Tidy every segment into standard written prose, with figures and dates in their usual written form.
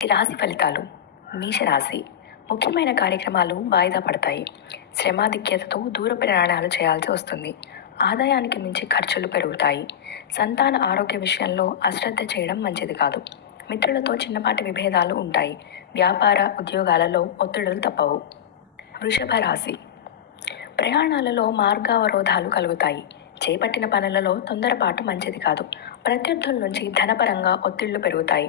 ఈ రాశి ఫలితాలు. మేషరాశి. ముఖ్యమైన కార్యక్రమాలు వాయిదా పడతాయి. శ్రమాధిక్యతతో దూర ప్రయాణాలు చేయాల్సి వస్తుంది. ఆదాయానికి మించి ఖర్చులు పెరుగుతాయి. సంతాన ఆరోగ్య విషయంలో అశ్రద్ధ చేయడం మంచిది కాదు. మిత్రులతో చిన్నపాటి విభేదాలు ఉంటాయి. వ్యాపార ఉద్యోగాలలో ఒత్తిడులు తప్పవు. వృషభ రాశి. ప్రయాణాలలో మార్గావరోధాలు కలుగుతాయి. చేపట్టిన పనులలో తొందరపాటు మంచిది కాదు. ప్రత్యర్థుల నుంచి ధనపరంగా ఒత్తిళ్లు పెరుగుతాయి.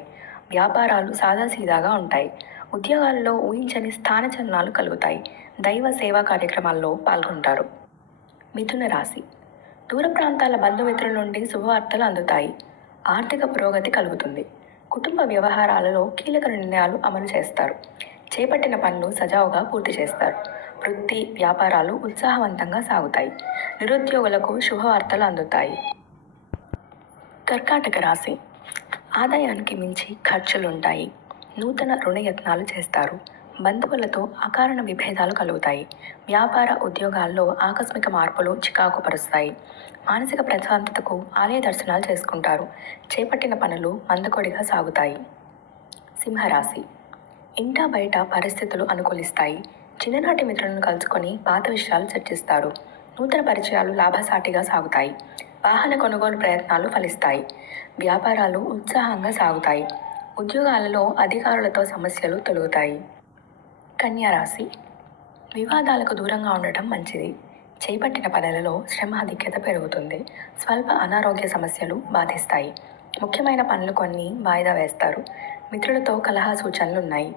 వ్యాపారాలు సాదాసీదాగా ఉంటాయి. ఉద్యోగాల్లో ఊహించని స్థానచలనాలు కలుగుతాయి. దైవ సేవా కార్యక్రమాల్లో పాల్గొంటారు. మిథున రాశి. దూర ప్రాంతాల బంధుమిత్రుల నుండి శుభవార్తలు అందుతాయి. ఆర్థిక పురోగతి కలుగుతుంది. కుటుంబ వ్యవహారాలలో కీలక నిర్ణయాలు అమలు చేస్తారు. చేపట్టిన పనులు సజావుగా పూర్తి చేస్తారు. వృత్తి వ్యాపారాలు ఉత్సాహవంతంగా సాగుతాయి. నిరుద్యోగులకు శుభవార్తలు అందుతాయి. కర్కాటక రాశి. ఆదాయానికి మించి ఖర్చులుంటాయి. నూతన రుణయత్నాలు చేస్తారు. బంధువులతో అకారణ విభేదాలు కలుగుతాయి. వ్యాపార ఉద్యోగాల్లో ఆకస్మిక మార్పులు చికాకు పరుస్తాయి. మానసిక ప్రశాంతతకు ఆలయ దర్శనాలు చేసుకుంటారు. చేపట్టిన పనులు మందకొడిగా సాగుతాయి. సింహరాశి. ఇంటా బయట పరిస్థితులు అనుకూలిస్తాయి. చిన్ననాటి మిత్రులను కలుసుకొని పాత విషయాలు చర్చిస్తారు. నూతన పరిచయాలు లాభసాటిగా సాగుతాయి. వాహన కొనుగోలు ప్రయత్నాలు ఫలిస్తాయి. వ్యాపారాలు ఉత్సాహంగా సాగుతాయి. ఉద్యోగాలలో అధికారులతో సమస్యలు తొలగుతాయి. కన్యా రాశి. వివాదాలకు దూరంగా ఉండటం మంచిది. చేపట్టిన పనులలో శ్రమాధిక్యత పెరుగుతుంది. స్వల్ప అనారోగ్య సమస్యలు బాధిస్తాయి. ముఖ్యమైన పనులు కొన్ని వాయిదా వేస్తారు. మిత్రులతో కలహ సూచనలున్నాయి.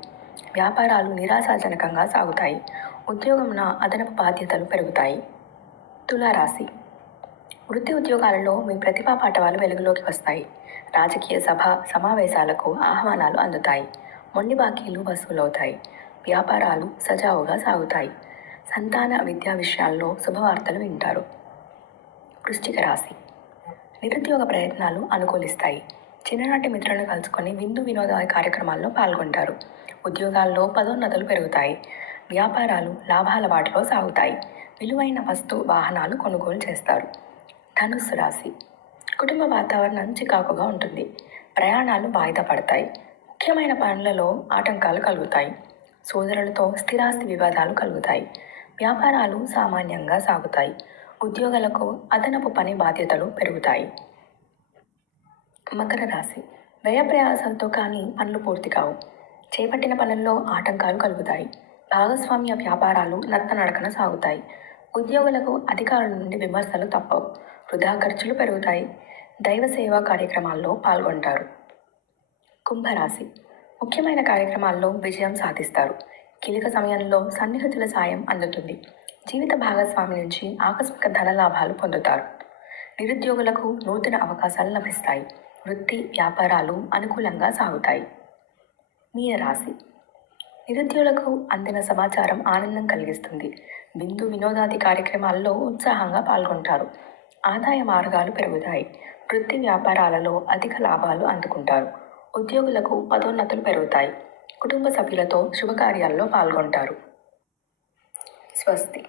వ్యాపారాలు నిరాశాజనకంగా సాగుతాయి. ఉద్యోగమున అదనపు బాధ్యతలు పెరుగుతాయి. తులారాశి. వృత్తి ఉద్యోగాలలో మీ ప్రతిభా పాఠవాలు వెలుగులోకి వస్తాయి. రాజకీయ సభ సమావేశాలకు ఆహ్వానాలు అందుతాయి. మొండి బాకీలు వసూలవుతాయి. వ్యాపారాలు సజావుగా సాగుతాయి. సంతాన విద్యా విషయాల్లో శుభవార్తలు వింటారు. వృశ్చిక రాశి. నిరుద్యోగ ప్రయత్నాలు అనుకూలిస్తాయి. చిన్ననాటి మిత్రులను కలుసుకొని విందు వినోద కార్యక్రమాల్లో పాల్గొంటారు. ఉద్యోగాల్లో పదోన్నతులు పెరుగుతాయి. వ్యాపారాలు లాభాల బాటలో సాగుతాయి. విలువైన వస్తు వాహనాలు కొనుగోలు చేస్తారు. ధనుస్సు రాశి. కుటుంబ వాతావరణం చికాకుగా ఉంటుంది. ప్రయాణాలు వాయిదా పడతాయి. ముఖ్యమైన పనులలో ఆటంకాలు కలుగుతాయి. సోదరులతో స్థిరాస్తి వివాదాలు కలుగుతాయి. వ్యాపారాలు సామాన్యంగా సాగుతాయి. ఉద్యోగులకు అదనపు పని బాధ్యతలు పెరుగుతాయి. మకర రాశి. వ్యయ ప్రయాసాలతో కానీ పనులు పూర్తి కావు. చేపట్టిన పనుల్లో ఆటంకాలు కలుగుతాయి. భాగస్వామ్య వ్యాపారాలు నత్తనడకన సాగుతాయి. ఉద్యోగులకు అధికారుల నుండి విమర్శలు తప్పవు. వృధా ఖర్చులు పెరుగుతాయి. దైవ సేవా కార్యక్రమాల్లో పాల్గొంటారు. కుంభరాశి. ముఖ్యమైన కార్యక్రమాల్లో విజయం సాధిస్తారు. కీలక సమయంలో సన్నిహితుల సాయం అందుతుంది. జీవిత భాగస్వామి నుంచి ఆకస్మిక ధన లాభాలు పొందుతారు. నిరుద్యోగులకు నూతన అవకాశాలు లభిస్తాయి. వృత్తి వ్యాపారాలు అనుకూలంగా సాగుతాయి. మీనరాశి. నిరుద్యోగులకు అందిన సమాచారం ఆనందం కలిగిస్తుంది. విందు వినోదాది కార్యక్రమాల్లో ఉత్సాహంగా పాల్గొంటారు. ఆదాయ మార్గాలు పెరుగుతాయి. వృత్తి వ్యాపారాలలో అధిక లాభాలు అందుకుంటారు. ఉద్యోగులకు పదోన్నతులు పెరుగుతాయి. కుటుంబ సభ్యులతో శుభకార్యాల్లో పాల్గొంటారు. స్వస్తి.